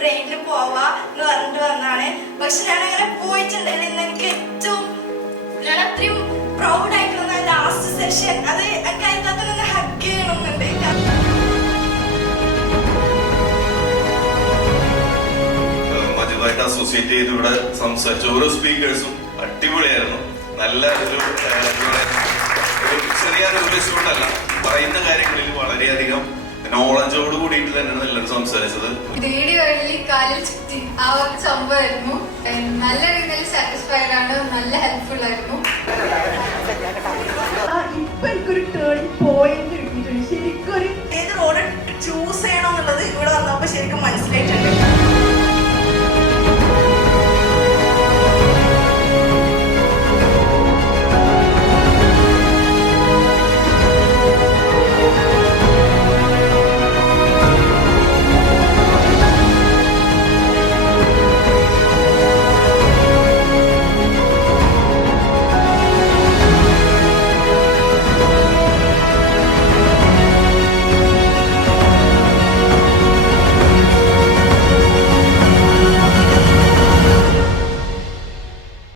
ട്രെയിനിൽ പോവാ എന്ന് പറഞ്ഞിട്ട് വന്നാണ്. പക്ഷെ ഞാൻ അങ്ങനെ പോയിട്ടുണ്ടായില്ല. ഇന്ന് എനിക്ക് ഏറ്റവും ഞാൻ അത്രയും പ്രൗഡ് ആയിട്ട് വന്ന ലാസ്റ്റ് സെഷൻ അത് കരുതാത്ത ഹഗ് ചെയ്യണമെന്നുണ്ട്. മജുവായിട്ട് അസോസിയേറ്റ് ചെയ്ത് ഇവിടെ സംസാരിച്ച ഓരോ സ്പീക്കേഴ്സും അടിപൊളിയായിരുന്നു. നല്ല ഒരു ചെറിയ റിവ്യൂസുകൊണ്ടല്ല, പറയുന്ന കാര്യങ്ങളിൽ വളരെയധികം നോളജോട് കൂടിയിട്ട് തന്നെയാണ് എല്ലാവരും സംസാരിച്ചത്. കാലിൽ ചുറ്റി ആ ഒരു സംഭവമായിരുന്നു. നല്ല രീതിയിൽ സാറ്റിസ്ഫൈഡ് ആണ്, നല്ല ഹെൽപ്ഫുൾ ആയിരുന്നു. ഇപ്പൊ എനിക്കൊരു ടേണിംഗ് പോയിന്റ് കിട്ടിയിട്ടുണ്ട്. ശരിക്കും ഒരു ഏത് റോഡ് ചൂസ് ചെയ്യണം എന്നുള്ളത് ഇവിടെ വന്നപ്പോ ശരിക്കും മനസ്സിലായി.